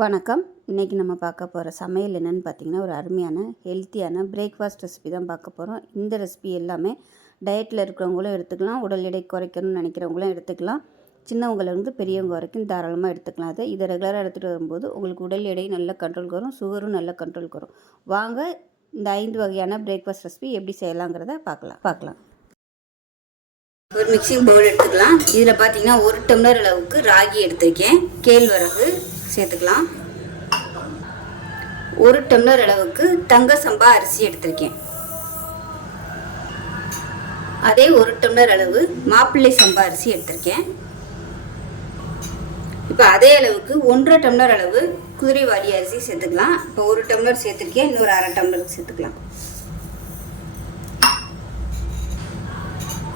வணக்கம். இன்றைக்கி நம்ம பார்க்க போகிற சமையல் என்னென்னு பார்த்தீங்கன்னா ஒரு அருமையான ஹெல்த்தியான பிரேக்ஃபாஸ்ட் ரெசிபி தான் பார்க்க போகிறோம் இந்த ரெசிபி எல்லாமே டயட்டில் இருக்கிறவங்களும் எடுத்துக்கலாம். உடல் எடை குறைக்கணும்னு நினைக்கிறவங்களும் எடுத்துக்கலாம். சின்னவங்கலேருந்து பெரியவங்க வரைக்கும் தாராளமாக எடுத்துக்கலாம். அதை இதை ரெகுலராக எடுத்துகிட்டு வரும்போது உங்களுக்கு உடல் எடை நல்ல கண்ட்ரோலுக்கு வரும் சுகரும் நல்ல கண்ட்ரோலுக்கு வரும். வாங்க இந்த ஐந்து வகையான பிரேக்ஃபாஸ்ட் ரெசிபி எப்படி செய்யலாங்கிறத பார்க்கலாம். பார்க்கலாம். ஒரு மிக்சிங் பவுல் எடுத்துக்கலாம். இதில் பார்த்தீங்கன்னா ஒரு டம்ளர் அளவுக்கு ராகி எடுத்திருக்கேன். கேழ்வரகு சேர்த்துக்கலாம். ஒரு டம்ளர் அளவுக்கு தங்க சம்பா அரிசி எடுத்திருக்கேன். அதே ஒரு டம்ளர் அளவு மாப்பிள்ளை சம்பா அரிசி எடுத்திருக்கேன். இப்போ அதே அளவுக்கு ஒன்றரை டம்ளர் அளவு குதிரைவாளி அரிசி சேர்த்துக்கலாம். இப்போ ஒரு டம்ளர் சேர்த்துருக்கேன் இன்னொரு அரை டம்ளர் சேர்த்துக்கலாம்.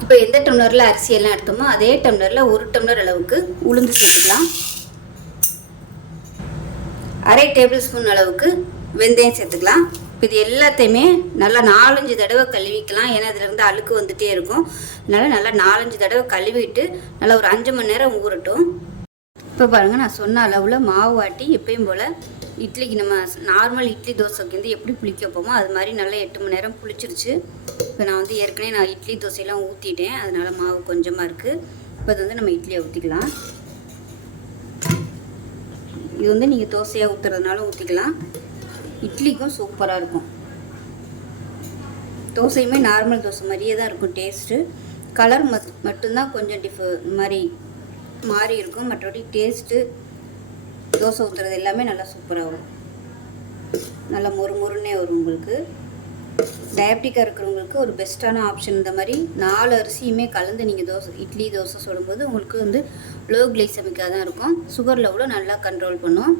இப்போ எந்த டம்ளரில் அரிசி எல்லாம் எடுத்தோமோ அதே டம்ளரில் ஒரு டம்ளர் அளவுக்கு உளுந்து சேர்த்துக்கலாம். அரை டேபிள் ஸ்பூன் அளவுக்கு வெந்தயம் சேர்த்துக்கலாம். இப்போ இது எல்லாத்தையுமே நல்லா நாலஞ்சு தடவை கழுவிக்கலாம். ஏன்னா இதில் இருந்து அழுக்கு வந்துகிட்டே இருக்கும். அதனால் நல்லா நாலஞ்சு தடவை கழுவிட்டு நல்லா ஒரு அஞ்சு மணி நேரம் ஊறட்டும். இப்போ பாருங்கள் நான் சொன்ன அளவில் மாவு ஆட்டி எப்பயும் போல் இட்லிக்கு நம்ம நார்மல் இட்லி தோசைக்கு வந்து எப்படி புளிக்க வைப்போமோ அது மாதிரி நல்லா எட்டு மணி நேரம் புளிச்சிருச்சு. இப்போ நான் வந்து ஏற்கனவே நான் இட்லி தோசையெல்லாம் ஊற்றிட்டேன் அதனால் மாவு கொஞ்சமாக இருக்குது இப்போ அது வந்து நம்ம இட்லியை ஊற்றிக்கலாம் இது வந்து நீங்கள் தோசையாக ஊற்றுறதுனால ஊற்றிக்கலாம் இட்லிக்கும் சூப்பராக இருக்கும். தோசையுமே நார்மல் தோசை மாதிரியே தான் இருக்கும் டேஸ்ட்டு கலர் மத் மட்டும்தான் கொஞ்சம் டிஃப மாதிரி மாறி இருக்கும். மற்றபடி டேஸ்ட்டு தோசை ஊற்றுறது எல்லாமே நல்லா சூப்பராக வரும். நல்லா மொறு மொறுன்னே வரும் உங்களுக்கு. டயபெட்டிக்காக இருக்கிறவங்களுக்கு ஒரு பெஸ்ட்டான ஆப்ஷன் இந்த மாதிரி. நாலு அரிசியுமே கலந்து நீங்கள் தோசை இட்லி தோசை சுடும்போது உங்களுக்கு வந்து லோ கிளைசமிக்காக தான் இருக்கும். சுகர் லெவலும் நல்லா கண்ட்ரோல் பண்ணும்.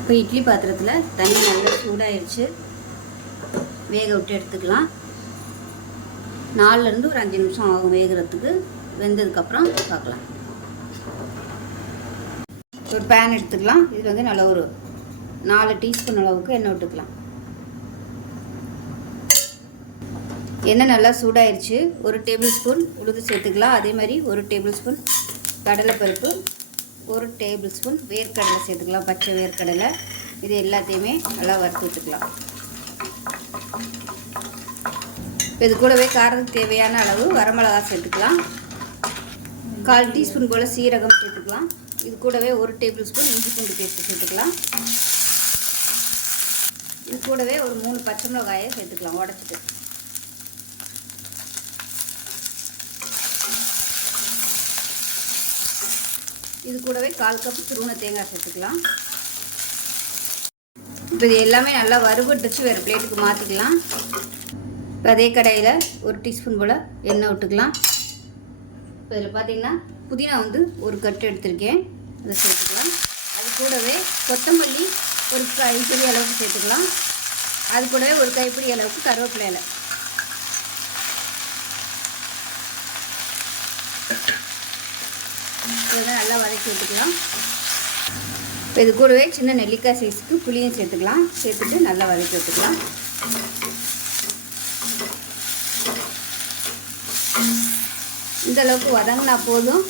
இப்போ இட்லி பாத்திரத்தில் தண்ணி நல்லா சூடாயிருச்சு. வேக விட்டு எடுத்துக்கலாம். நாலுலேருந்து ஒரு அஞ்சு நிமிஷம் ஆகும் வேகிறதுக்கு. வெந்ததுக்கப்புறம் பார்க்கலாம். ஒரு பேன் எடுத்துக்கலாம். இது வந்து நல்ல ஒரு நாலு டீஸ்பூன் அளவுக்கு எண்ணெய் விட்டுக்கலாம். எண்ணெய் நல்லா சூடாயிருச்சு. ஒரு டேபிள் ஸ்பூன் உளுந்து சேர்த்துக்கலாம். அதே மாதிரி ஒரு டேபிள் ஸ்பூன் கடலைப்பருப்பு ஒரு டேபிள் ஸ்பூன் வேர்க்கடலை சேர்த்துக்கலாம். பச்சை வேர்க்கடலை. இது எல்லாத்தையுமே நல்லா வறுத்து விட்டுக்கலாம். இப்போ இது கூடவே காரத்துக்கு தேவையான அளவு வரமிளகா சேர்த்துக்கலாம். கால் டீஸ்பூன் போல் சீரகம் சேர்த்துக்கலாம். இது கூடவே ஒரு டேபிள் ஸ்பூன் இஞ்சி பூண்டு பேஸ்ட்டு சேர்த்துக்கலாம். இது கூடவே ஒரு மூணு பச்சை மிளகாயை சேர்த்துக்கலாம். உடச்சிட்டு. இது கூடவே கால் கப் துருவன தேங்காய் சேர்த்துக்கலாம். இப்போ இது எல்லாமே நல்லா வறுபட்டுச்சு. வேறு பிளேட்டுக்கு மாற்றிக்கலாம் இப்போ அதே கடையில் ஒரு டீஸ்பூன் போல் எண்ணெய் விட்டுக்கலாம். இப்போ இதில் பார்த்தீங்கன்னா புதினா வந்து ஒரு கட்டு எடுத்திருக்கேன். அதை சேர்த்துக்கலாம். அது கூடவே கொத்தமல்லி ஒரு கைப்பிடி அளவுக்கு சேர்த்துக்கலாம். அது கூடவே ஒரு கைப்பிடி அளவுக்கு கருவேப்பிலை இலை. இதெல்லாம் நல்லா வதக்கி விட்டுக்கலாம் இப்போ இது கூடவே சின்ன நெல்லிக்காய் சைஸுக்கு புளியும் சேர்த்துக்கலாம். சேர்த்துட்டு நல்லா வதக்கி விட்டுக்கலாம் இந்த அளவுக்கு வதங்கினா போதும்.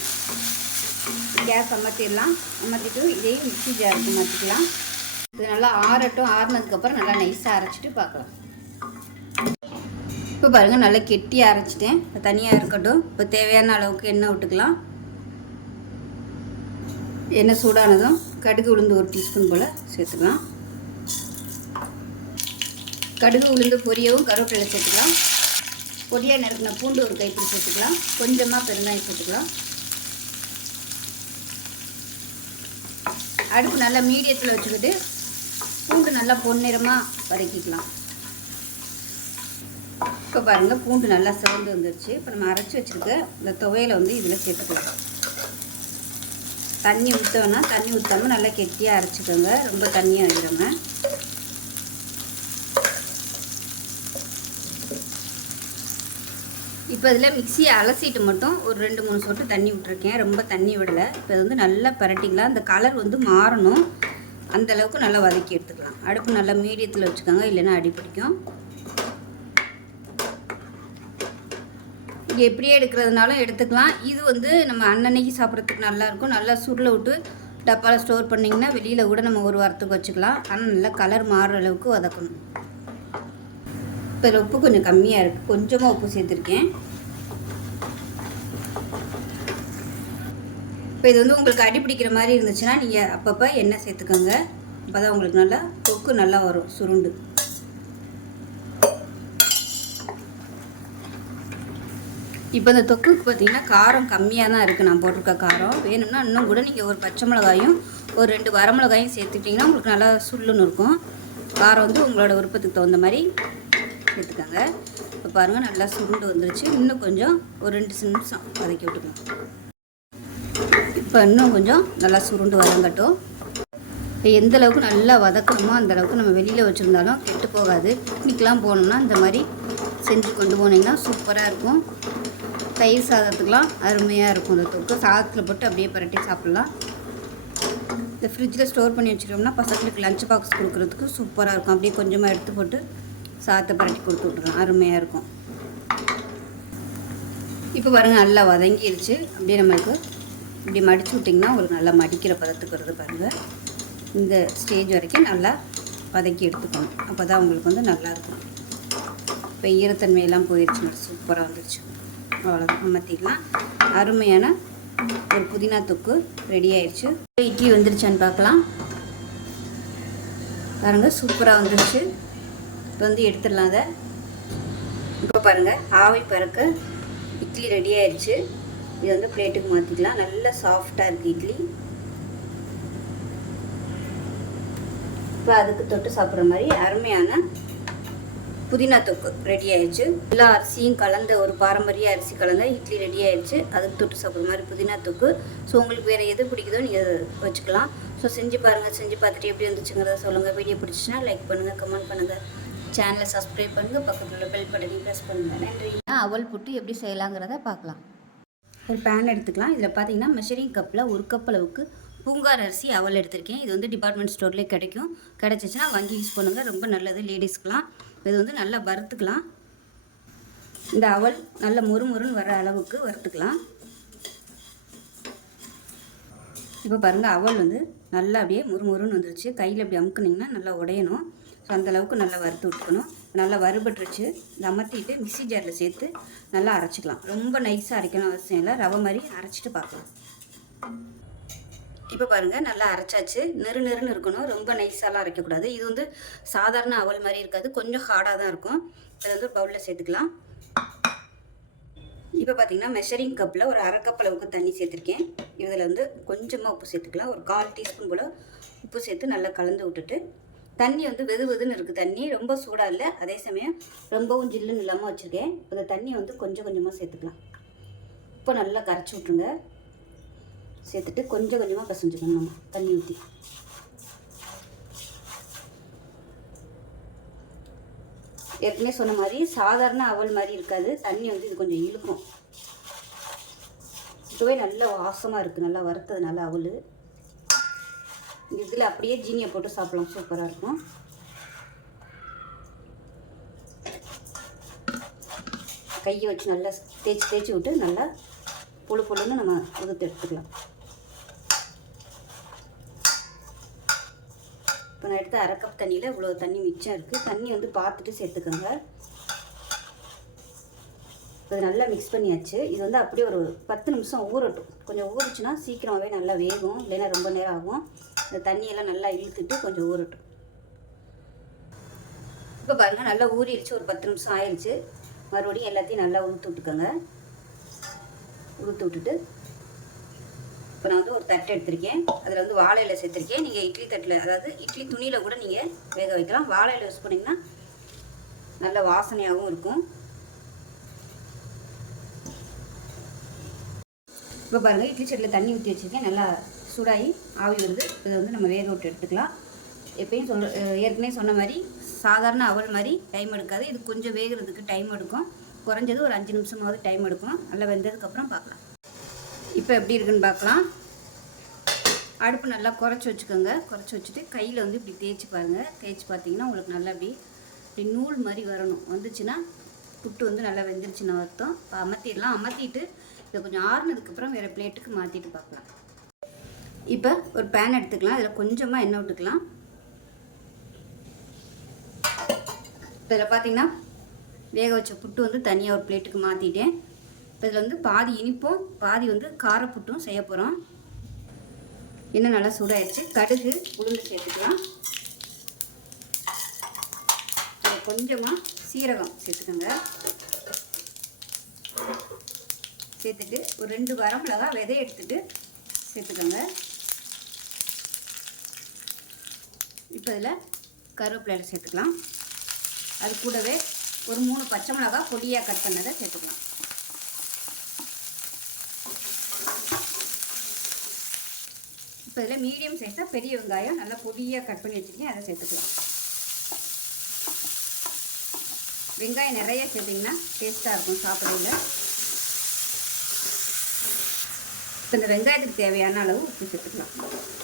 கேஸ் அமர்த்திடலாம். அமர்த்திட்டு இதையும் மிக்சி ஜாருக்கு மாற்றிக்கலாம் இது நல்லா ஆறட்டும். ஆறுனதுக்கப்புறம் நல்லா நைஸாக அரைச்சிட்டு பார்க்கலாம். இப்போ பாருங்கள் நல்லா கெட்டியாக அரைச்சிட்டேன். இப்போ தனியாக இருக்கட்டும். இப்போ தேவையான அளவுக்கு எண்ணெய் விட்டுக்கலாம். எண்ணெய் சூடானதும் கடுகு உளுந்து ஒரு டீஸ்பூன் போல் சேர்த்துக்கலாம். கடுகு உளுந்து பொரியவும் கருவேப்பிலை சேர்த்துக்கலாம். பொடியாக நறுக்கின பூண்டு ஒரு கைப்பிடி சேர்த்துக்கலாம். கொஞ்சமாக பெருங்காயம் சேர்த்துக்கலாம். அடுப்பு நல்லா மீடியத்தில் வச்சுக்கிட்டு பூண்டு நல்லா பொன்னிறமாக வதக்கிக்கலாம். இப்போ பாருங்கள் பூண்டு நல்லா சிவந்து வந்துருச்சு. இப்போ நம்ம அரைச்சி வச்சுருக்க இந்த துவையலை வந்து இதில் சேர்த்துக்கலாம். தண்ணி ஊற்றோன்னா தண்ணி ஊற்றாமல் நல்லா கெட்டியாக அரைச்சிக்கோங்க. ரொம்ப தண்ணியாக ஆகிடுங்க இப்போ இதில் மிக்சியை அலசிட்டு மட்டும் ஒரு ரெண்டு மூணு சொட்டு தண்ணி விட்டுருக்கேன். ரொம்ப தண்ணி விடலை. இப்போ வந்து நல்லா பரட்டிக்கலாம். அந்த கலர் வந்து மாறணும். அந்த அளவுக்கு நல்லா வதக்கி எடுத்துக்கலாம். அடுப்பு நல்லா மீடியத்தில் வச்சுக்கோங்க. இல்லைன்னா அடி பிடிக்கும் எப்படியே எடுக்கிறதுனாலும் எடுத்துக்கலாம். இது வந்து நம்ம அன்னன்னைக்கு சாப்பிட்றதுக்கு நல்லாயிருக்கும். நல்லா சுருளை விட்டு டப்பாவில் ஸ்டோர் பண்ணிங்கன்னா வெளியில் கூட நம்ம ஒரு வாரத்துக்கு வச்சுக்கலாம். ஆனால் நல்லா கலர் மாறுற அளவுக்கு வதக்கணும். இப்போ இதில் உப்பு கொஞ்சம் கம்மியாக இருக்குது கொஞ்சமாக உப்பு சேர்த்துருக்கேன். இப்போ இது வந்து உங்களுக்கு அடி பிடிக்கிற மாதிரி இருந்துச்சுன்னா நீங்கள் அப்பப்போ எண்ணெய் சேர்த்துக்கோங்க. அப்போ தான் உங்களுக்கு நல்லா தொக்கு நல்லா வரும் சுருண்டு. இப்போ இந்த தொக்குக்கு பார்த்தீங்கன்னா காரம் கம்மியாக தான் இருக்குது. நான் போட்டிருக்க காரம். வேணும்னா இன்னும் கூட நீங்கள் ஒரு பச்சை மிளகாயும் ஒரு ரெண்டு வரமிளகாயும் சேர்த்துக்கிட்டிங்கன்னா உங்களுக்கு நல்லா சுள்ளுன்னு இருக்கும். காரம் வந்து உங்களோட விருப்பத்துக்கு தகுந்த மாதிரி சேர்த்துக்கோங்க. இப்போ பாருங்கள் நல்லா சுருண்டு வந்துருச்சு. இன்னும் கொஞ்சம் ஒரு ரெண்டு நிமிஷம் வதக்கி விட்டுக்கலாம். இப்போ இன்னும் கொஞ்சம் நல்லா சுருண்டு வதங்கட்டும். இப்போ எந்த அளவுக்கு நல்லா வதக்கணுமோ அந்த அளவுக்கு நம்ம வெளியில் வச்சுருந்தாலும் கெட்டு போகாது. பிக்னிக்லாம் போனோம்னா இந்த மாதிரி செஞ்சு கொண்டு போனீங்கன்னா சூப்பராக இருக்கும். தயிர் சாதத்துக்கெலாம் அருமையாக இருக்கும் இந்த தொக்கு. சாதத்தில் போட்டு அப்படியே பரட்டி சாப்பிட்லாம். இந்த ஃப்ரிட்ஜில் ஸ்டோர் பண்ணி வச்சுட்டோம்னா பசங்களுக்கு லஞ்ச் பாக்ஸ் கொடுக்குறதுக்கு சூப்பராக இருக்கும். அப்படியே கொஞ்சமாக எடுத்து போட்டு சாதத்தை பரட்டி கொடுத்து விட்றலாம் அருமையாக இருக்கும். இப்போ பாருங்கள் நல்லா வதங்கிடுச்சு அப்படியே நம்மளுக்கு இப்படி மடித்து விட்டிங்கன்னா உங்களுக்கு நல்லா மடிக்கிற பதத்துக்கு வருது பாருங்கள் இந்த ஸ்டேஜ் வரைக்கும் நல்லா வதக்கி எடுத்துக்கணும். அப்போ தான் உங்களுக்கு வந்து நல்லாயிருக்கும் இப்போ ஈரத்தன்மையெல்லாம் போயிடுச்சு சூப்பராக வந்துருச்சு அவ்வளோதான் மாற்றிக்கலாம் அருமையான ஒரு புதினா தொக்கு ரெடி ஆயிடுச்சு இட்லி வந்துருச்சான்னு பார்க்கலாம். பாருங்கள் சூப்பராக வந்துருச்சு. இப்போ வந்து எடுத்துடலாம் அதை. இப்போ பாருங்கள் ஆவி பறக்க இட்லி ரெடி ஆயிடுச்சு இது வந்து பிளேட்டுக்கு மாற்றிக்கலாம் நல்லா சாஃப்டாக இருக்குது இட்லி. இப்போ அதுக்கு தொட்டு சாப்பிட்ற மாதிரி அருமையான புதினா தொக்கு ரெடி ஆயிடுச்சு. எல்லா அரிசியும் கலந்த ஒரு பாரம்பரிய அரிசி கலந்த இட்லி ரெடி ஆயிடுச்சு. அதுக்கு தொட்டு சாப்பிட்ற மாதிரி புதினா தொக்கு. ஸோ உங்களுக்கு வேறு எது பிடிக்குதோ நீங்கள் வச்சுக்கலாம். ஸோ செஞ்சு பாருங்கள் செஞ்சு பார்த்துட்டு எப்படி வந்துச்சுங்கிறத சொல்லுங்கள் வீடியோ பிடிச்சிச்சுன்னா லைக் பண்ணுங்கள் கமெண்ட் பண்ணுங்கள் சேனலை சப்ஸ்கிரைப் பண்ணுங்கள் பக்கத்தில் உள்ள பெல் பட்டனையும் ப்ரெஸ் பண்ணுங்கள் நன்றி. அவல் புட்டு எப்படி செய்யலாங்கிறத பார்க்கலாம். ஒரு பேன் எடுத்துக்கலாம். இதில் பார்த்தீங்கன்னா மெஷரிங் கப்பில் ஒரு கப் அளவுக்கு பூங்கார் அரிசி அவல் எடுத்திருக்கேன். இது வந்து டிபார்ட்மெண்ட் ஸ்டோர்லேயே கிடைக்கும். கிடச்சிச்சின்னா வாங்கி யூஸ் பண்ணுங்கள் ரொம்ப நல்லது. லேடிஸ்க்கெலாம் இது வந்து நல்லா வறுத்துக்கலாம். இந்த அவல் நல்ல முறுமுறுன்னு வர அளவுக்கு வறுத்துக்கலாம். இப்போ பாருங்கள் அவல் வந்து நல்லா அப்படியே முறுமுறுன்னு வந்துருச்சு. கையில் அப்படி அமுக்குனிங்கன்னா நல்லா உடையணும். ஸோ அந்தளவுக்கு நல்லா வறுத்து விட்டுக்கணும். நல்லா வறுபட்டுருச்சு. அமர்த்திட்டு மிக்சி ஜாரில் சேர்த்து நல்லா அரைச்சிக்கலாம். ரொம்ப நைஸாக அரைக்கணும் அவசியம் இல்லை. ரவை மாதிரி அரைச்சிட்டு பார்க்கலாம். இப்போ பாருங்கள் நல்லா அரைச்சாச்சு. நெரு நெருன்னு இருக்கணும். ரொம்ப நைஸாலாம் அரைக்கக்கூடாது. இது வந்து சாதாரண அவல் மாதிரி இருக்காது. கொஞ்சம் ஹார்டாக தான் இருக்கும். இதை வந்து பவுலில் சேர்த்துக்கலாம். இப்போ பார்த்தீங்கன்னா மெஷரிங் கப்பில் ஒரு அரை கப் அளவுக்கு தண்ணி சேர்த்துருக்கேன். இதில் வந்து கொஞ்சமாக உப்பு சேர்த்துக்கலாம். ஒரு கால் டீஸ்பூன் போல் உப்பு சேர்த்து நல்லா கலந்து விட்டுட்டு தண்ணி வந்து வெது வெதுன்னு இருக்குது தண்ணி. ரொம்ப சூடாக இல்லை. அதே சமயம் ரொம்பவும் ஜில்லுன்னு இல்லாமல் வச்சுருக்கேன். இந்த தண்ணி வந்து கொஞ்சம் கொஞ்சமாக சேர்த்துக்கலாம். இப்போ நல்லா கரைச்சி விட்ருங்க சேர்த்துட்டு கொஞ்சம் கொஞ்சமாக பசஞ்சுக்கணும் நம்ம. தண்ணி ஊற்றி ஏற்கனவே சொன்ன மாதிரி சாதாரண அவல் மாதிரி இருக்காது. தண்ணி வந்து இது கொஞ்சம் இழுக்கும். இதுவே நல்ல வாசமாக இருக்குது நல்லா வறுத்ததுனால அவல். இதில் அப்படியே ஜீனியை போட்டு சாப்பிடலாம். சூப்பராக இருக்கும். கையை வச்சு நல்லா தேய்ச்சி தேய்ச்சி விட்டு நல்லா புழு புழுன்னு நம்ம உதுத்து எடுத்துக்கலாம். இப்போ எடுத்த அரை கப் தண்ணியில் இவ்வளோ தண்ணி மிச்சம் இருக்குது தண்ணி வந்து பார்த்துட்டு சேர்த்துக்கோங்க. இது நல்லா மிக்ஸ் பண்ணியாச்சு. இது வந்து அப்படியே ஒரு பத்து நிமிஷம் ஊறட்டும். கொஞ்சம் ஊறுச்சுன்னா சீக்கிரமாகவே நல்லா வேகும். இல்லைன்னா ரொம்ப நேரம் ஆகும். இந்த தண்ணியெல்லாம் நல்லா இழுத்துட்டு கொஞ்சம் ஊறட்டும். இப்போ பாருங்கள் நல்லா ஊறிடுச்சு. ஒரு பத்து நிமிஷம் ஆயிடுச்சு. மறுபடியும் எல்லாத்தையும் நல்லா உளுத்து விட்டுக்கோங்க. உளுத்து விட்டுட்டு இப்போ நான் வந்து ஒரு தட்டு எடுத்திருக்கேன். அதில் வந்து வாழை இலை சேர்த்துருக்கேன். நீங்கள் இட்லி தட்டில் அதாவது இட்லி துணியில் கூட நீங்கள் வேக வைக்கலாம். வாழை இலை யூஸ் பண்ணிங்கன்னா நல்ல வாசனையாகவும் இருக்கும். இப்போ பாருங்கள் இட்லி சட்டியில் தண்ணி ஊற்றி வச்சுருக்கேன். நல்லா சூடாகி ஆவி வருது. இதை வந்து நம்ம வேக விட்டு எடுத்துக்கலாம். எப்பயும் சொல் ஏற்கனவே சொன்ன மாதிரி சாதாரண அவல் மாதிரி டைம் எடுக்காது. இது கொஞ்சம் வேகிறதுக்கு டைம் எடுக்கும். குறைஞ்சது ஒரு அஞ்சு நிமிஷமாவது டைம் எடுக்கும் நல்லா வெந்ததுக்கப்புறம் பார்க்கலாம். இப்போ எப்படி இருக்குன்னு பார்க்கலாம். அடுப்பு நல்லா குறைச்சி வச்சுக்கோங்க. குறைச்சி வச்சுட்டு கையில் வந்து இப்படி தேய்ச்சி பாருங்கள் தேய்ச்சி பார்த்தீங்கன்னா உங்களுக்கு நல்லா அப்படி இப்படி நூல் மாதிரி வரணும். வந்துச்சுன்னா புட்டு வந்து நல்லா வெந்துருச்சுன்னு அர்த்தம். இப்போ அமர்த்திடலாம் அமர்த்திட்டு இதை கொஞ்சம் ஆறுனதுக்கப்புறம் வேறு பிளேட்டுக்கு மாற்றிட்டு பார்க்கலாம். இப்போ ஒரு பேன் எடுத்துக்கலாம். அதில் கொஞ்சமாக எண்ணெய் விட்டுக்கலாம். இதில் பார்த்தீங்கன்னா வேக வச்ச புட்டு வந்து தனியாக ஒரு பிளேட்டுக்கு மாற்றிட்டேன் இப்போ இதில் வந்து பாதி இனிப்பும் பாதி வந்து காரப்புட்டும் செய்ய போகிறோம் இன்னும் நல்லா சூடாயிடுச்சு. கடுகு உளுந்து சேர்த்துக்கலாம். கொஞ்சமாக சீரகம் சேர்த்துக்கோங்க. சேர்த்துட்டு ஒரு ரெண்டு வரமிளகா விதை எடுத்துட்டு சேர்த்துக்கோங்க. இப்போ இதில் கருவேப்பிலை சேர்த்துக்கலாம். அது கூடவே ஒரு மூணு பச்சை மிளகா பொடியாக கட் பண்ணதை சேர்த்துக்கலாம். இப்போ இதில் மீடியம் சைஸாக பெரிய வெங்காயம் நல்லா பொடியாக கட் பண்ணி வச்சுருக்கேன் அதை சேர்த்துக்கலாம். வெங்காயம் நிறைய சேர்த்திங்கன்னா டேஸ்ட்டாக இருக்கும் சாப்பிடையில இப்போ இந்த வெங்காயத்துக்கு தேவையான அளவு உப்பு சேர்த்துக்கலாம்.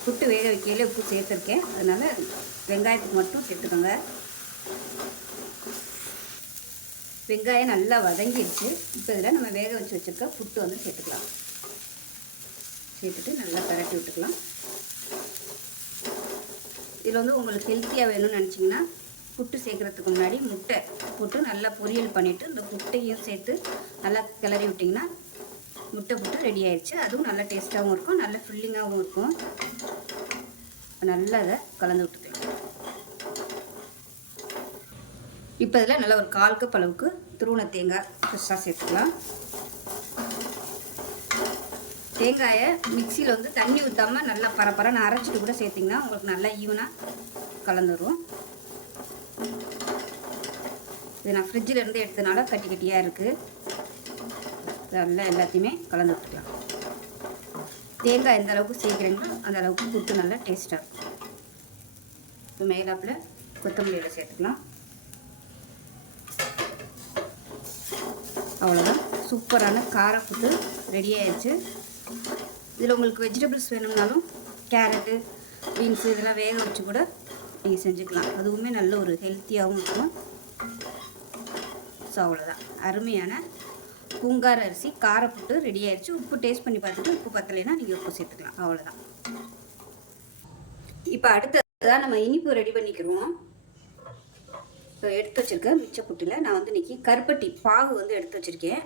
புட்டு வேக வைக்கையில் உப்பு சேர்த்துருக்கேன். அதனால் வெங்காயத்துக்கு மட்டும் சேர்த்துக்கோங்க. வெங்காயம் நல்லா வதங்கிடுச்சு இப்போ இதில் நம்ம வேக வச்சு வச்சுருக்க புட்டு வந்து சேர்த்துக்கலாம். சேர்த்துட்டு நல்லா பரட்டி விட்டுக்கலாம். இதில் வந்து உங்களுக்கு ஹெல்த்தியாக வேணும்னு நினச்சிங்கன்னா புட்டு சேர்க்குறதுக்கு முன்னாடி முட்டை போட்டு நல்லா பொரியல் பண்ணிவிட்டு இந்த முட்டையும் சேர்த்து நல்லா கிளறி விட்டிங்கன்னா முட்டை புட்டு ரெடி ஆயிடுச்சு. அதுவும் நல்லா டேஸ்ட்டாகவும் இருக்கும் நல்லா ஃபில்லிங்காகவும் இருக்கும். நல்லா அதை கலந்து விட்டுக்கலாம். இப்போ இதில் நல்லா ஒரு கால் கப் அளவுக்கு துருவன தேங்காய் ஃப்ரெஷ்ஷாக சேர்த்துக்கலாம். தேங்காயை மிக்சியில் வந்து தண்ணி ஊற்றாமல் நல்லா பரப்பரன்னு அரைச்சிட்டு கூட சேர்த்திங்கன்னா உங்களுக்கு நல்லா ஈவனாக கலந்துடும் இது நான் ஃப்ரிட்ஜில் இருந்து எடுத்தனால கட்டி கட்டியாக இருக்குது நல்லா எல்லாத்தையுமே கலந்து விட்டுக்கலாம் தேங்காய் எந்த அளவுக்கு சேர்க்குறீங்களோ அந்த அளவுக்கு புட்டு நல்லா டேஸ்ட்டாக இருக்கும். இப்போ மேலாப்பில் கொத்தமல்லியில் சேர்த்துக்கலாம். அவ்வளோதான் சூப்பரான காரப்புட்டு ரெடி ஆயிடுச்சு. இதில் உங்களுக்கு வெஜிடபிள்ஸ் வேணும்னாலும் கேரட்டு பீன்ஸு இதெல்லாம் வேக வச்சு கூட நீங்கள் செஞ்சுக்கலாம். அதுவுமே நல்ல ஒரு ஹெல்த்தியாகவும் இருக்கும். ஸோ அவ்வளோதான் அருமையான பூங்கார அரிசி காரப்புட்டு ரெடி ஆயிடுச்சு. உப்பு டேஸ்ட் பண்ணி பார்த்துட்டு உப்பு பத்தலைன்னா நீங்கள் உப்பு சேர்த்துக்கலாம். அவ்வளோதான் இப்போ அடுத்ததான் நம்ம இனிப்பு ரெடி பண்ணிக்கிறோம் இப்போ எடுத்து வச்சுருக்கேன் மிச்ச புட்டில் நான் வந்து இன்றைக்கி கருப்பட்டி பாகு வந்து எடுத்து வச்சுருக்கேன்.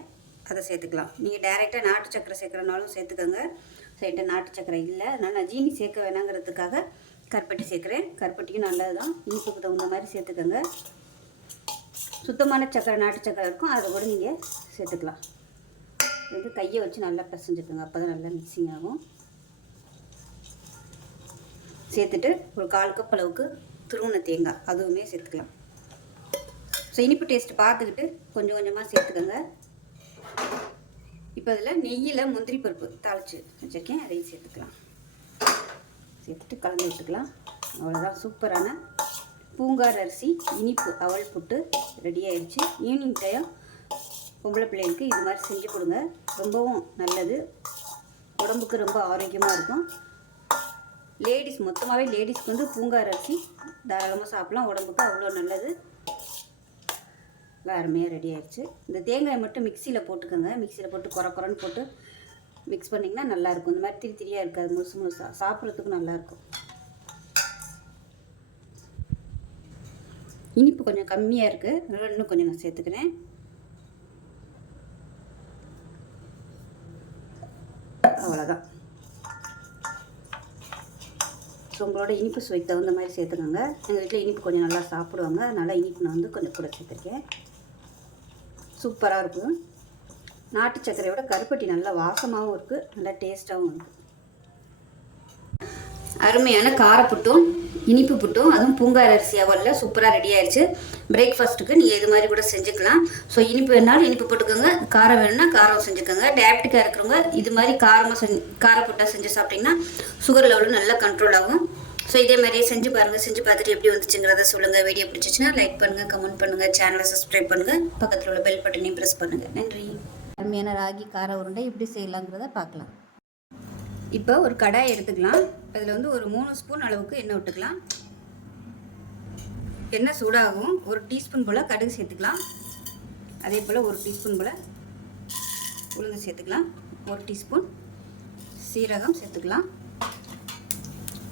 அதை சேர்த்துக்கலாம். நீங்கள் டைரெக்டாக நாட்டு சக்கரை சேர்க்குறனாலும் சேர்த்துக்கோங்க. சைட்ட நாட்டு சக்கரை இல்லை. அதனால் நான் ஜீனி சேர்க்க வேணாங்கிறதுக்காக கருப்பட்டி சேர்க்குறேன். கருப்பட்டியும் நல்லது தான் இனிப்புக்கு தகுந்த மாதிரி சேர்த்துக்கோங்க. சுத்தமான சக்கரை நாட்டு சக்கரை இருக்கும். அதை கூட நீங்கள் சேர்த்துக்கலாம். இது கையை வச்சு நல்லா பிசைஞ்சுக்கோங்க. அப்போ தான் நல்லா மிக்சிங் ஆகும். சேர்த்துட்டு ஒரு கால் கப் அளவுக்கு துருவன தேங்காய். அதுவுமே சேர்த்துக்கலாம். ஸோ இனிப்பு டேஸ்ட் பார்த்துக்கிட்டு கொஞ்சம் கொஞ்சமாக சேர்த்துக்கோங்க. இப்போ அதில் நெய்யில் முந்திரி பருப்பு தாளித்து வச்சுருக்கேன். அதையும் சேர்த்துக்கலாம். சேர்த்துட்டு கலந்து விட்டுக்கலாம். அவ்வளோதான் சூப்பரான பூங்கார் அரிசி இனிப்பு அவல் புட்டு ரெடி ஆயிடுச்சு. ஈவினிங் டைம் பொம்பளை பிள்ளைகளுக்கு இது மாதிரி செஞ்சு கொடுங்க. ரொம்பவும் நல்லது. உடம்புக்கு ரொம்ப ஆரோக்கியமாக இருக்கும். லேடிஸ் மொத்தமாகவே லேடிஸ்க்கு வந்து பூங்கார் அரிசி தாராளமாக சாப்பிட்லாம். உடம்புக்கு அவ்வளோ நல்லது. நல்லா அருமையாக ரெடி ஆயிடுச்சு. இந்த தேங்காய் மட்டும் மிக்சியில் போட்டுக்கோங்க. மிக்சியில் போட்டு குறை குறைன்னு போட்டு மிக்ஸ் பண்ணிங்கன்னா நல்லாயிருக்கும் இந்த மாதிரி திரி திரியாக இருக்காது. முழுசு முழுசாக சாப்பிட்றதுக்கும் நல்லாயிருக்கும் இனிப்பு கொஞ்சம் கம்மியாக இருக்குது அதனால் இன்னும் கொஞ்சம் நான் சேர்த்துக்கிறேன். அவ்வளோதான் ஸோ உங்களோட இனிப்பு சுவைக்கு தகுந்த மாதிரி சேர்த்துக்கோங்க. எங்கள் வீட்டில் இனிப்பு கொஞ்சம் நல்லா சாப்பிடுவாங்க. அதனால் இனிப்பு நான் வந்து கொஞ்சம் கூட சேர்த்துருக்கேன். சூப்பராக இருக்கும். நாட்டு சர்க்கரையோட கருப்பட்டி நல்லா வாசமாகவும் இருக்குது நல்லா டேஸ்ட்டாகவும் இருக்குது அருமையான காரப்புட்டும் இனிப்பு புட்டும் அதுவும் பூங்கார் அரிசி அவலில் சூப்பராக ரெடி ஆயிடுச்சு பிரேக்ஃபாஸ்ட்டுக்கு நீங்கள் இது மாதிரி கூட செஞ்சுக்கலாம். ஸோ இனிப்பு வேணாலும் இனிப்பு போட்டுக்கோங்க. காரம் வேணும்னா காரம் செஞ்சுக்கோங்க. டயபெட்டிக்காக இருக்கிறவங்க இது மாதிரி காரமாக செஞ்சு காரப்புட்டாக செஞ்சு சாப்பிட்டிங்கன்னா சுகர் லெவலும் நல்லா கண்ட்ரோல் ஆகும். ஸோ இதே மாதிரியே செஞ்சு பாருங்கள் செஞ்சு பார்த்துட்டு எப்படி வந்துச்சுங்கிறத சொல்லுங்கள் வீடியோ பிடிச்சிச்சுன்னா லைக் பண்ணுங்கள் கமெண்ட் பண்ணுங்கள் சேனலை சப்ஸ்கிரைப் பண்ணுங்கள் பக்கத்தில் உள்ள பெல் பட்டனையும் ப்ரெஸ் பண்ணுங்கள் நன்றி. அருமையான ராகி கார உருண்டை எப்படி செய்யலாங்கிறத பார்க்கலாம். இப்போ ஒரு கடாய் எடுத்துக்கலாம். அதில் வந்து ஒரு மூணு ஸ்பூன் அளவுக்கு எண்ணெய் விட்டுக்கலாம். எண்ணெய் சூடாகும். ஒரு டீஸ்பூன் போல் கடுகு சேர்த்துக்கலாம். அதே போல் ஒரு டீஸ்பூன் போல் உளுந்து சேர்த்துக்கலாம். ஒரு டீஸ்பூன் சீரகம் சேர்த்துக்கலாம்.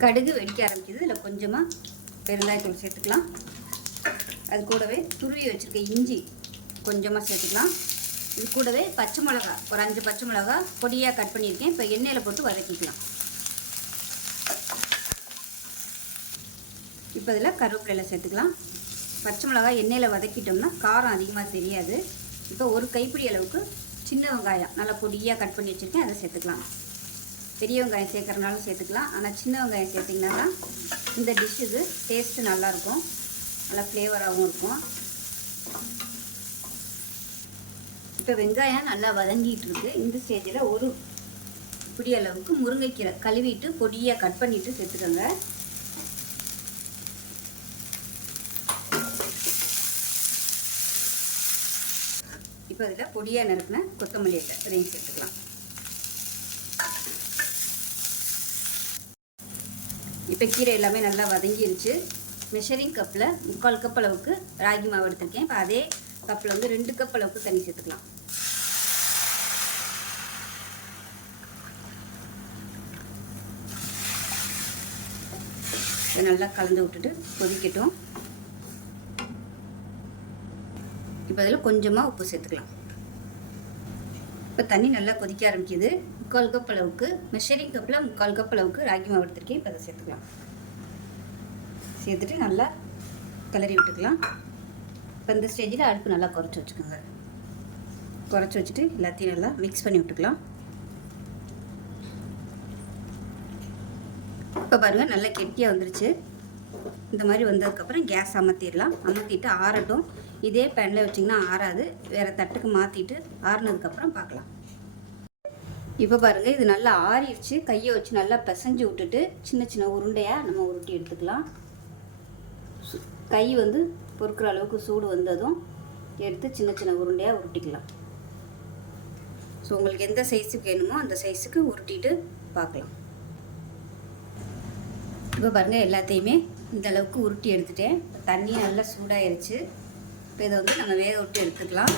கடுகு வெடிக்க ஆரம்பிக்குது. இதில் கொஞ்சமாக பெருங்காயத்தூள் சேர்த்துக்கலாம். அது கூடவே துருவி வச்சுருக்க இஞ்சி கொஞ்சமாக சேர்த்துக்கலாம். இது கூடவே பச்சை மிளகா ஒரு அஞ்சு பச்சை மிளகா பொடியாக கட் பண்ணியிருக்கேன். இப்போ எண்ணெயில் போட்டு வதக்கிக்கலாம். இப்போ இதில் கருவேப்பிலையில் சேர்த்துக்கலாம். பச்சை மிளகா எண்ணெயில் வதக்கிட்டோம்னா காரம் அதிகமாக தெரியாது. இப்போ ஒரு கைப்பிடி அளவுக்கு சின்ன வெங்காயம் நல்லா பொடியாக கட் பண்ணி வச்சுருக்கேன் அதை சேர்த்துக்கலாம். பெரிய வெங்காயம் சேர்க்குறனாலும் சேர்த்துக்கலாம். ஆனால் சின்ன வெங்காயம் சேர்த்திங்கன்னா தான் இந்த டிஷ்ஷுக்கு டேஸ்ட்டு நல்லாயிருக்கும் நல்லா ஃப்ளேவராகவும் இருக்கும். இப்போ வெங்காயம் நல்லா வதங்கிட்டு இருக்கு இந்த ஸ்டேஜில் ஒரு பிடி அளவுக்கு முருங்கைக்கீரை கழுவிட்டு பொடியாக கட் பண்ணிவிட்டு சேர்த்துக்கோங்க. இப்போ இதில் பொடியாக நறுக்கின கொத்தமல்லி ரெண்டு சேர்த்துக்கலாம். இப்போ கீரை எல்லாமே நல்லா வதங்கிருச்சு. மெஷரிங் கப்பில் முக்கால் கப் அளவுக்கு ராகி மாவு எடுத்திருக்கேன். இப்போ அதே கப்பில் வந்து ரெண்டு கப் அளவுக்கு தண்ணி சேர்த்துக்கலாம். இதை நல்லா கலந்து விட்டுட்டு கொதிக்கட்டும். இப்போ அதில் கொஞ்சமாக உப்பு சேர்த்துக்கலாம். இப்போ தண்ணி நல்லா கொதிக்க ஆரம்பிக்குது. முக்கால் கப் அளவுக்கு மெஷரிங் கப்பில் முக்கால் கப் அளவுக்கு ராகி மாவு எடுத்துருக்கேன். இப்போ அதை சேர்த்துக்கலாம். சேர்த்துட்டு நல்லா கிளறி விட்டுக்கலாம். இப்போ இந்த ஸ்டேஜில் அடுப்பு நல்லா குறைச்சி வச்சுக்கோங்க. குறைச்சி வச்சுட்டு எல்லாத்தையும் நல்லா மிக்ஸ் பண்ணி விட்டுக்கலாம். இப்போ பாருங்கள் நல்லா கெட்டியாக வந்துருச்சு. இந்த மாதிரி வந்ததுக்கப்புறம் கேஸ் அமர்த்திடலாம். அமர்த்திட்டு ஆறட்டும். இதே பேனில் வச்சிங்கன்னா ஆறாது. வேறு தட்டுக்கு மாற்றிட்டு ஆறுனதுக்கப்புறம் பார்க்கலாம். இப்போ பாருங்கள் இது நல்லா ஆறிடுச்சு. கையை வச்சு நல்லா பிசைஞ்சு விட்டுட்டு சின்ன சின்ன உருண்டையாக நம்ம உருட்டி எடுத்துக்கலாம். கை வந்து பொறுக்கிற அளவுக்கு சூடு வந்ததும் எடுத்து சின்ன சின்ன உருண்டையாக உருட்டிக்கலாம். ஸோ உங்களுக்கு எந்த சைஸுக்கு வேணுமோ அந்த சைஸுக்கு உருட்டிட்டு பார்க்கலாம். இப்போ பாருங்கள் எல்லாத்தையுமே இந்த அளவுக்கு உருட்டி எடுத்துட்டேன். தண்ணி நல்லா சூடாயிருச்சு. இப்போ இதை வந்து நம்ம வேக விட்டு எடுத்துக்கலாம்.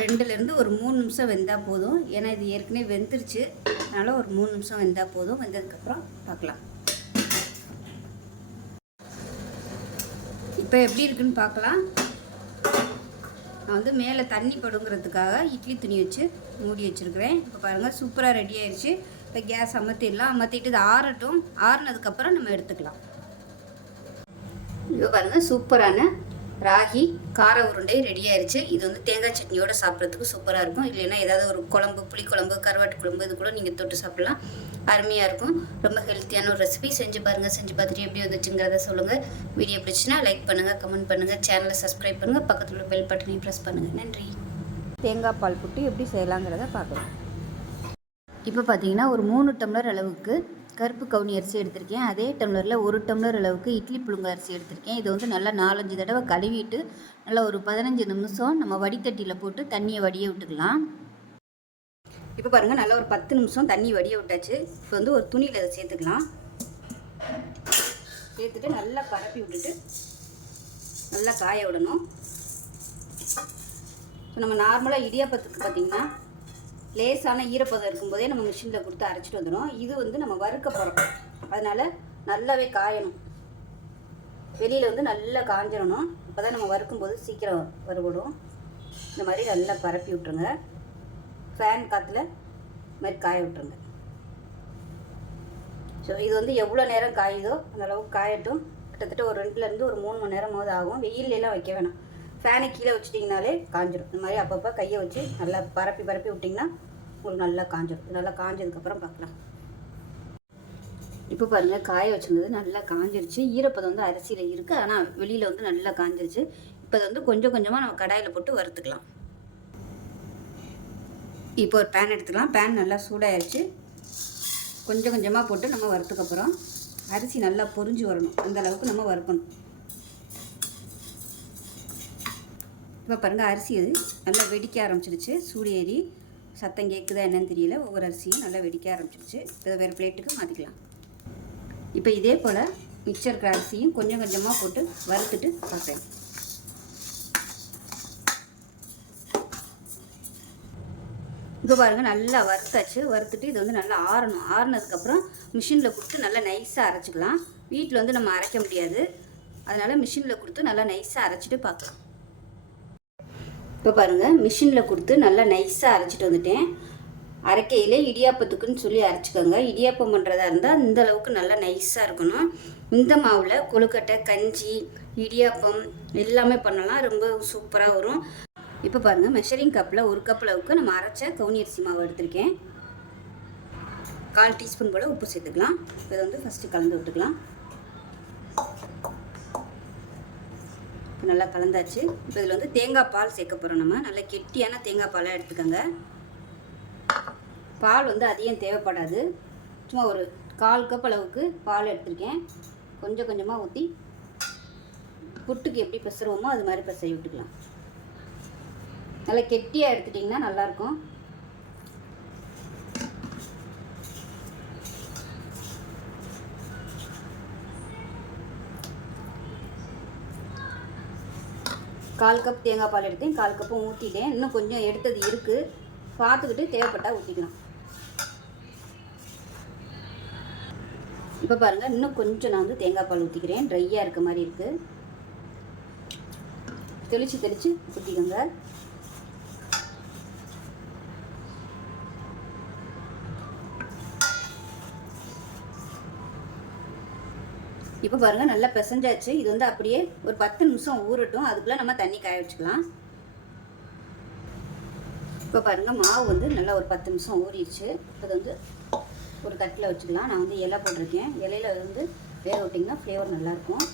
ரெண்டுலேருந்து ஒரு மூணு நிமிஷம் வெந்தால் போதும். ஏன்னா இது ஏற்கனவே வெந்துருச்சு. அதனால் ஒரு மூணு நிமிஷம் வெந்தால் போதும். வெந்ததுக்கப்புறம் பார்க்கலாம். இப்போ எப்படி இருக்குன்னு பார்க்கலாம். நான் வந்து மேலே தண்ணி படுங்கிறதுக்காக இட்லி துணி வச்சு மூடி வச்சுருக்கிறேன். இப்போ பாருங்கள் சூப்பராக ரெடி ஆயிடுச்சு இப்போ கேஸ் அமர்த்திடலாம். அமர்த்திட்டு இது ஆறட்டும். ஆறுனதுக்கப்புறம் நம்ம எடுத்துக்கலாம். இப்போ பாருங்கள் சூப்பரான ராகி கார உருண்டை ரெடி ஆயிருச்சு. இது வந்து தேங்காய் சட்னியோட சாப்பிட்றதுக்கு சூப்பராக இருக்கும். இல்லைன்னா ஏதாவது ஒரு குழம்பு புளிக்குழம்பு கருவாட்டு குழம்பு இது கூட நீங்கள் தொட்டு சாப்பிடலாம். அருமையாக இருக்கும். ரொம்ப ஹெல்த்தியான ஒரு ரெசிபி செஞ்சு பாருங்கள் செஞ்சு பார்த்துட்டு எப்படி வந்துச்சுங்கிறத சொல்லுங்கள் வீடியோ பிடிச்சினா லைக் பண்ணுங்கள் கமெண்ட் பண்ணுங்கள் சேனலை சப்ஸ்கிரைப் பண்ணுங்கள் பக்கத்தில் உள்ள பெல் பட்டனையும் ப்ரெஸ் பண்ணுங்கள் நன்றி. தேங்காய் பால் புட்டு எப்படி செய்யலாங்கிறத பார்க்கலாம். இப்போ பார்த்தீங்கன்னா ஒரு மூணு டம்ளர் அளவுக்கு கருப்பு கவுனி அரிசி எடுத்திருக்கேன். அதே டம்ளரில் ஒரு டம்ளர் அளவுக்கு இட்லி புழுங்க அரிசி எடுத்திருக்கேன். இதை வந்து நல்லா நாலஞ்சு தடவை கழுவிட்டு நல்லா ஒரு பதினஞ்சு நிமிஷம் நம்ம வடித்தட்டியில் போட்டு தண்ணியை வடிய விட்டுக்கலாம். இப்போ பாருங்கள் நல்லா ஒரு பத்து நிமிஷம் தண்ணி வடிய விட்டாச்சு. இப்போ வந்து ஒரு துணியில் அதை சேர்த்துக்கலாம். சேர்த்துட்டு நல்லா பரப்பி விட்டுட்டு நல்லா காய விடணும். இப்போ நம்ம நார்மலாக இடியாப்பத்துக்கு பார்த்திங்கன்னா லேசான ஈரப்பதம் இருக்கும்போதே நம்ம மிஷினில் கொடுத்து அரைச்சிட்டு வந்துடும் இது வந்து நம்ம வறுக்க போகிறோம் அதனால் நல்லாவே காயணும். வெளியில் வந்து நல்லா காஞ்சிடணும் அப்போ தான் நம்ம வறுக்கும்போது சீக்கிரம் வருபடும் இந்த மாதிரி நல்லா பரப்பி விட்ருங்க ஃபேன் காற்றுல மாதிரி காய விட்ருங்க ஸோ இது வந்து எவ்வளோ நேரம் காயுதோ அந்தளவுக்கு காயட்டும். கிட்டத்தட்ட ஒரு ரெண்டுலேருந்து ஒரு மூணு மணி நேரமாவது ஆகும். வெயிலெல்லாம் வைக்க வேணாம். ஃபேனை கீழே வச்சிட்டிங்கனாலே காஞ்சிடும் இந்த மாதிரி அப்பப்போ கையை வச்சு நல்லா பரப்பி பரப்பி விட்டிங்கன்னா உங்களுக்கு நல்லா காஞ்சிடும் நல்லா காஞ்சதுக்கப்புறம் பார்க்கலாம். இப்போ பாருங்கள் காய வச்சுருந்தது நல்லா காஞ்சிருச்சு. ஈரப்பதம் வந்து அரிசியில் இருக்குது ஆனால் வெளியில் வந்து நல்லா காஞ்சிருச்சு. இப்போ அதை வந்து கொஞ்சம் கொஞ்சமாக நம்ம கடாயில் போட்டு வறுத்துக்கலாம். இப்போ ஒரு பேன் எடுத்துக்கலாம். பேன் நல்லா சூடாயிருச்சு. கொஞ்சம் கொஞ்சமாக போட்டு நம்ம வறுத்துக்கப்புறம் அரிசி நல்லா பொரிஞ்சு வரணும். அந்த அளவுக்கு நம்ம வறுக்கணும். இப்போ பாருங்கள் அரிசி அது நல்லா வெடிக்க ஆரம்பிச்சிருச்சு சூடேறி சத்தம் கேட்குதா என்னன்னு தெரியல. ஒவ்வொரு அரிசியும் நல்லா வெடிக்க ஆரம்பிச்சிருச்சு இப்போ வேறு பிளேட்டுக்கு மாற்றிக்கலாம் இப்போ இதே போல் மிச்சம் இருக்கிற அரிசியும் கொஞ்சம் கொஞ்சமாக போட்டு வறுத்துட்டு பார்க்குறேன் இப்போ பாருங்கள் நல்லா வறுத்தாச்சு. வறுத்துட்டு இது வந்து நல்லா ஆறணும். ஆறினதுக்கப்புறம் மிஷினில் கொடுத்து நல்லா நைஸாக அரைச்சிக்கலாம். வீட்டில் வந்து நம்ம அரைக்க முடியாது. அதனால் மிஷினில் கொடுத்து நல்லா நைஸாக அரைச்சிட்டு பார்க்கலாம். இப்போ பாருங்கள் மிஷினில் கொடுத்து நல்லா நைஸாக அரைச்சிட்டு வந்துட்டேன். அரைக்கையில் இடியாப்பத்துக்குன்னு சொல்லி அரைச்சிக்கோங்க. இடியாப்பம் பண்ணுறதா இருந்தால் இந்த அளவுக்கு நல்லா நைஸாக இருக்கணும். இந்த மாவில் கொழுக்கட்டை கஞ்சி இடியாப்பம் எல்லாமே பண்ணலாம். ரொம்ப சூப்பராக வரும். இப்போ பாருங்கள் மெஷரிங் கப்பில் ஒரு கப் அளவுக்கு நம்ம அரைச்ச கவுனி அரிசி மாவு எடுத்திருக்கேன். கால் டீஸ்பூன் போல் உப்பு சேர்த்துக்கலாம். இதை வந்து ஃபஸ்ட்டு கலந்து விட்டுக்கலாம். நல்லா கலந்தாச்சு. இப்போ இதில் வந்து தேங்காய் பால் சேர்க்க போகிறோம் நம்ம. நல்லா கெட்டியான தேங்காய் பாலாக எடுத்துக்கோங்க. பால் வந்து அதிகம் தேவைப்படாது. சும்மா ஒரு கால் கப் அளவுக்கு பால் எடுத்திருக்கேன். கொஞ்சம் கொஞ்சமாக ஊற்றி புட்டுக்கு எப்படி பெசுருவோமோ அது மாதிரி பெசரி விட்டுக்கலாம். நல்லா கெட்டியாக எடுத்துட்டிங்கன்னா நல்லாயிருக்கும் கால் கப் தேங்காய் பால் எடுத்தேன். கால் கப்பும் ஊற்றிட்டேன் இன்னும் கொஞ்சம் எடுத்தது இருக்குது பார்த்துக்கிட்டு தேவைப்பட்டால் ஊற்றிக்கலாம் இப்போ பாருங்கள் இன்னும் கொஞ்சம் நான் வந்து தேங்காய் பால் ஊற்றிக்கிறேன் ட்ரையாக இருக்க மாதிரி இருக்குது தெளித்து தெளித்து ஊற்றிக்கோங்க இப்போ பாருங்கள் நல்லா பிசைஞ்சாச்சு. இது வந்து அப்படியே ஒரு பத்து நிமிஷம் ஊறட்டும். அதுக்குள்ளே நம்ம தண்ணி காய வச்சுக்கலாம். இப்போ பாருங்கள் மாவு வந்து நல்லா ஒரு பத்து நிமிஷம் ஊறிடுச்சு. இப்போ வந்து ஒரு தட்டில் வச்சுக்கலாம். நான் வந்து இலை போட்டிருக்கேன். இலையில வந்து வேக விட்டிங்கன்னா ஃப்ளேவர் நல்லாயிருக்கும்.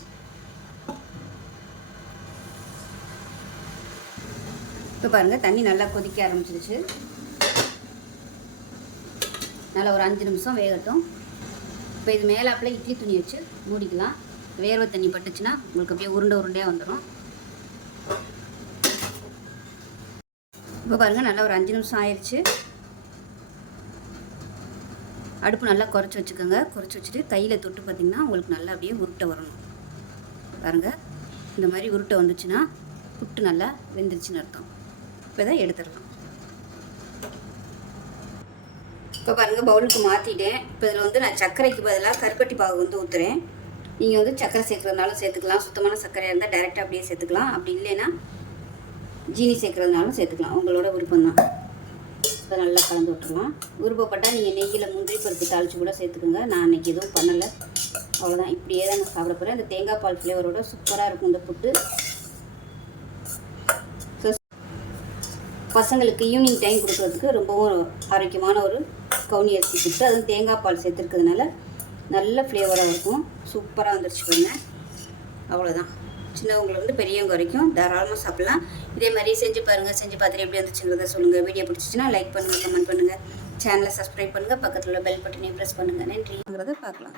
இப்போ பாருங்கள் தண்ணி நல்லா கொதிக்க ஆரம்பிச்சிருச்சு. நல்லா ஒரு அஞ்சு நிமிஷம் வேகட்டும். இப்போ இது மேலாப்பில் இட்லி துணி வச்சு மூடிக்கலாம். வேர்வை தண்ணி பட்டுச்சுன்னா உங்களுக்கு அப்படியே உருண்டை உருண்டையாக வந்துடும் இப்போ பாருங்கள் நல்லா ஒரு அஞ்சு நிமிஷம் ஆயிடுச்சு அடுப்பு நல்லா குறைச்சி வச்சுக்கோங்க. குறைச்சி வச்சுட்டு கையில் தொட்டு பார்த்திங்கன்னா உங்களுக்கு நல்லா அப்படியே உருட்டை வரணும். பாருங்கள் இந்த மாதிரி உருட்டை வந்துச்சுன்னா புட்டு நல்லா வெந்துருச்சுன்னு அர்த்தம். இப்போ தான் எடுத்துடலாம். இப்போ பாருங்கள் பவுலுக்கு மாற்றிட்டேன் இப்போ இதில் வந்து நான் சர்க்கரைக்கு பதிலாக கருப்பட்டி பாகு வந்து ஊற்றுறேன் நீங்கள் வந்து சர்க்கரை சேர்க்குறதுனாலும் சேர்த்துக்கலாம். சுத்தமான சர்க்கரையாக இருந்தால் டைரெக்டாக அப்படியே சேர்த்துக்கலாம். அப்படி இல்லைன்னா ஜீனி சேர்க்குறதுனாலும் சேர்த்துக்கலாம். உங்களோட விருப்பம் தான். இப்போ நல்லா கலந்து விட்டுருவோம் விருப்பப்பட்டால் நீங்கள் நெய்யில் முந்திரி பருப்பு தாளித்து கூட சேர்த்துக்கோங்க. நான் அன்றைக்கி எதுவும் பண்ணலை. அவ்வளோதான் இப்படியே தான் நான் சாப்பிட போகிறேன் இந்த தேங்காய் பால் ஃப்ளேவரோட சூப்பராக இருக்கும் இந்த புட்டு. பசங்களுக்கு ஈவினிங் டைம் கொடுக்குறதுக்கு ரொம்பவும் ஆரோக்கியமான ஒரு கவுனி அரிசி கொடுத்து அதுவும் தேங்காய் பால் சேர்த்துருக்கிறதுனால நல்ல ஃப்ளேவராக இருக்கும். சூப்பராக வந்துருச்சு பாருங்க. அவ்வளோதான் சின்னவங்களை வந்து பெரியவங்க வரைக்கும் தாராளமாக சாப்பிட்லாம். இதே மாதிரி செஞ்சு பாருங்கள் செஞ்சு பார்த்துட்டு எப்படி வந்துச்சுங்கிறத சொல்லுங்கள் வீடியோ பிடிச்சிச்சின்னா லைக் பண்ணுங்கள் கமெண்ட் பண்ணுங்கள் சேனலை சப்ஸ்கிரைப் பண்ணுங்கள் பக்கத்தில் உள்ள பெல் பட்டனையும் ப்ரெஸ் பண்ணுங்கள் நன்றிங்கிறத பார்க்கலாம்.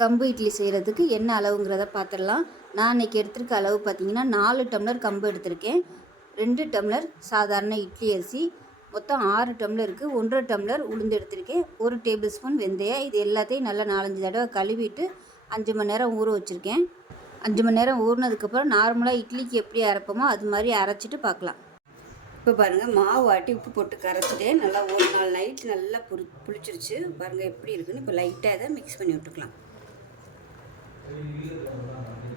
கம்பு இட்லி செய்கிறதுக்கு என்ன அளவுங்கிறத பார்த்துடலாம். நான் இன்றைக்கி எடுத்திருக்க அளவு பார்த்தீங்கன்னா நாலு டம்ளர் கம்பு எடுத்திருக்கேன். ரெண்டு டம்ளர் சாதாரண இட்லி அரிசி மொத்தம் ஆறு டம்ளருக்கு ஒன்றரை டம்ளர் உளுந்து எடுத்திருக்கேன். ஒரு டேபிள் ஸ்பூன் வெந்தயம் இது எல்லாத்தையும் நல்லா நாலஞ்சு தடவை கழுவிட்டு அஞ்சு மணி நேரம் ஊற வச்சுருக்கேன். அஞ்சு மணி நேரம் ஊறினதுக்கப்புறம் நார்மலாக இட்லிக்கு எப்படி அரைப்போமோ அது மாதிரி அரைச்சிட்டு பார்க்கலாம். இப்போ பாருங்கள் மாவு ஆட்டி உப்பு போட்டு கரைச்சிட்டேன். நல்லா ஒரு நாள் நைட் நல்லா புரி புளிச்சிருச்சு. பாருங்கள் எப்படி இருக்குன்னு இப்போ லைட்டாக இதை மிக்ஸ் பண்ணி விட்டுக்கலாம்.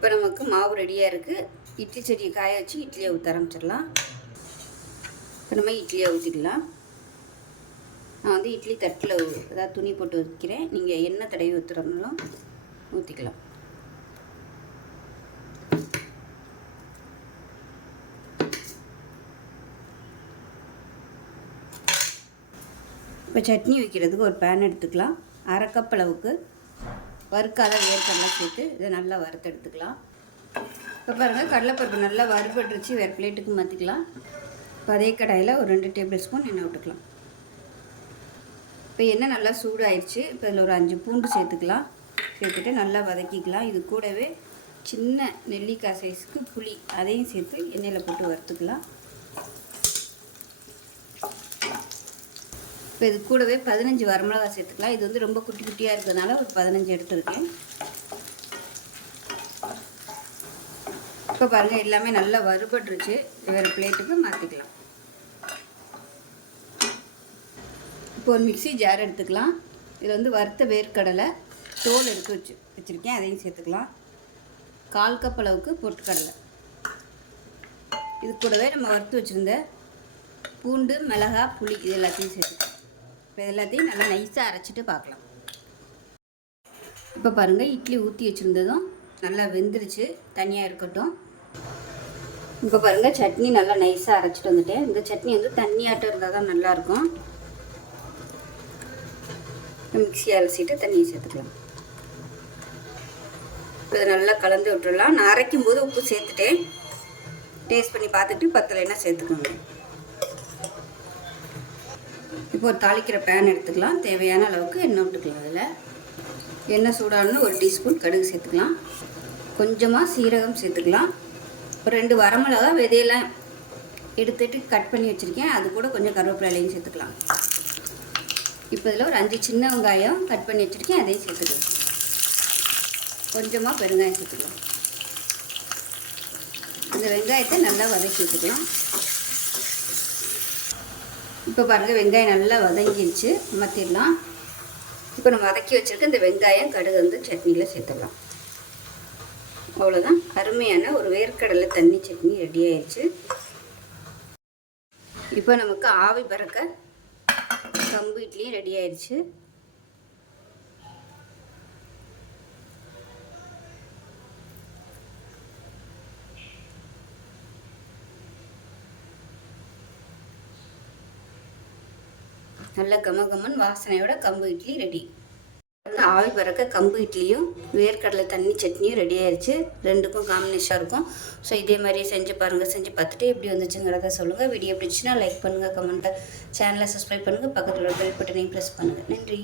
இப்போ நமக்கு மாவு ரெடியாக இருக்குது இட்லி செடியை காய வச்சு இட்லியை ஊற்ற ஆரம்பிச்சிடலாம். இப்போ நம்ம இட்லியை ஊற்றிக்கலாம் நான் வந்து இட்லி தட்டில் ஏதாவது துணி போட்டு வைக்கிறேன். நீங்கள் என்ன தடவி ஊற்றுறதுனாலும் ஊற்றிக்கலாம் இப்போ சட்னி வைக்கிறதுக்கு ஒரு பேன் எடுத்துக்கலாம். அரை கப் அளவுக்கு வறுக்காத வேர்க்கடலாம் சேர்த்து இதை நல்லா வறுத்து எடுத்துக்கலாம். இப்போ பாருங்கள் கடலைப்பருப்பு நல்லா வறுபட்டுருச்சு. வேறு பிளேட்டுக்கு மாற்றிக்கலாம் இப்போ அதே கடாயில் ஒரு ரெண்டு டேபிள் ஸ்பூன் எண்ணெய் விட்டுக்கலாம் இப்போ எண்ணெய் நல்லா சூடாயிடுச்சு இப்போ இதில் ஒரு அஞ்சு பூண்டு சேர்த்துக்கலாம். சேர்த்துட்டு நல்லா வதக்கிக்கலாம். இது கூடவே சின்ன நெல்லிக்காய் சைஸுக்கு புளி அதையும் சேர்த்து எண்ணெயில் போட்டு வறுத்துக்கலாம். இப்போ இது கூடவே பதினஞ்சு வரமிளகா சேர்த்துக்கலாம். இது வந்து ரொம்ப குட்டி குட்டியாக இருக்கிறதுனால ஒரு பதினஞ்சு எடுத்துருக்கேன். இப்போ பாருங்கள் எல்லாமே நல்லா வறுபட்டுருச்சு. வேறு பிளேட்டுக்கு மாற்றிக்கலாம் இப்போ ஒரு மிக்சி ஜார் எடுத்துக்கலாம். இதில் வந்து வறுத்த வேர்க்கடலை தோல் எடுத்து வச்சு வச்சுருக்கேன். அதையும் சேர்த்துக்கலாம். கால் கப் அளவுக்கு பொட்டுக்கடலை. இது கூடவே நம்ம வறுத்து வச்சுருந்த பூண்டு மிளகா புளி இது எல்லாத்தையும் சேர்த்துக்கலாம். இப்போ எல்லாத்தையும் நல்லா நைஸாக அரைச்சிட்டு பார்க்கலாம். இப்போ பாருங்கள் இட்லி ஊற்றி வச்சுருந்ததும் நல்லா வெந்துருச்சு தனியாக இருக்கட்டும். இப்போ பாருங்கள் சட்னி நல்லா நைஸாக அரைச்சிட்டு வந்துட்டேன். இந்த சட்னி வந்து தண்ணியாட்டம் இருந்தால் தான் நல்லாயிருக்கும். மிக்சியை அலசிட்டு தண்ணியை சேர்த்துக்கலாம். இப்போ இதை நல்லா கலந்து விட்டுடலாம் நான் அரைக்கும் போது உப்பு சேர்த்துட்டேன். டேஸ்ட் பண்ணி பார்த்துட்டு பத்தலைன்னா சேர்த்துக்கோங்க. இப்போ ஒரு தாளிக்கிற பேன் எடுத்துக்கலாம். தேவையான அளவுக்கு எண்ணெய் விட்டுக்கலாம் அதில். எண்ணெய் சூடானு ஒரு டீஸ்பூன் கடுகு சேர்த்துக்கலாம். கொஞ்சமாக சீரகம் சேர்த்துக்கலாம். ஒரு ரெண்டு வரமிளகா விதையெல்லாம் எடுத்துட்டு கட் பண்ணி வச்சுருக்கேன். அது கூட கொஞ்சம் கருவேப்பிலையும் சேர்த்துக்கலாம். இப்போ இதில் ஒரு அஞ்சு சின்ன வெங்காயம் கட் பண்ணி வச்சுருக்கேன். அதையும் சேர்த்துக்கலாம். கொஞ்சமாக பெருங்காயம் சேர்த்துக்கலாம். இந்த வெங்காயத்தை நல்லா வதக்கி விட்டுக்கலாம். இப்போ பாருங்கள் வெங்காயம் நல்லா வதங்கிடுச்சு மாற்றிடலாம் இப்போ நம்ம வதக்கி வச்சுருக்க இந்த வெங்காயம் கடுகு வந்து சட்னியில் சேர்த்துடலாம். அவ்வளோதான் அருமையான ஒரு வேர்க்கடலை தண்ணி சட்னி ரெடி ஆயிடுச்சு இப்போ நமக்கு ஆவி பறக்க கம்பு இட்லியும் ரெடி ஆயிடுச்சு நல்ல கம கமன் வாசனையோட கம்பு இட்லி ரெடி. வந்து ஆவி பறக்க கம்பு இட்லியும் வேர்க்கடலை தண்ணி சட்னியும் ரெடி ஆயிடுச்சு ரெண்டுக்கும் காம்பினேஷனாக இருக்கும். ஸோ இதே மாதிரியே செஞ்சு பாருங்கள் செஞ்சு பார்த்துட்டு எப்படி வந்துச்சுங்கிறத சொல்லுங்கள் வீடியோ பிடிச்சுன்னா லைக் பண்ணுங்கள் கமெண்ட்டை சேனலை சப்ஸ்கிரைப் பண்ணுங்கள் பக்கத்தில் பெல் பட்டனையும் ப்ரெஸ் பண்ணுங்கள் நன்றி.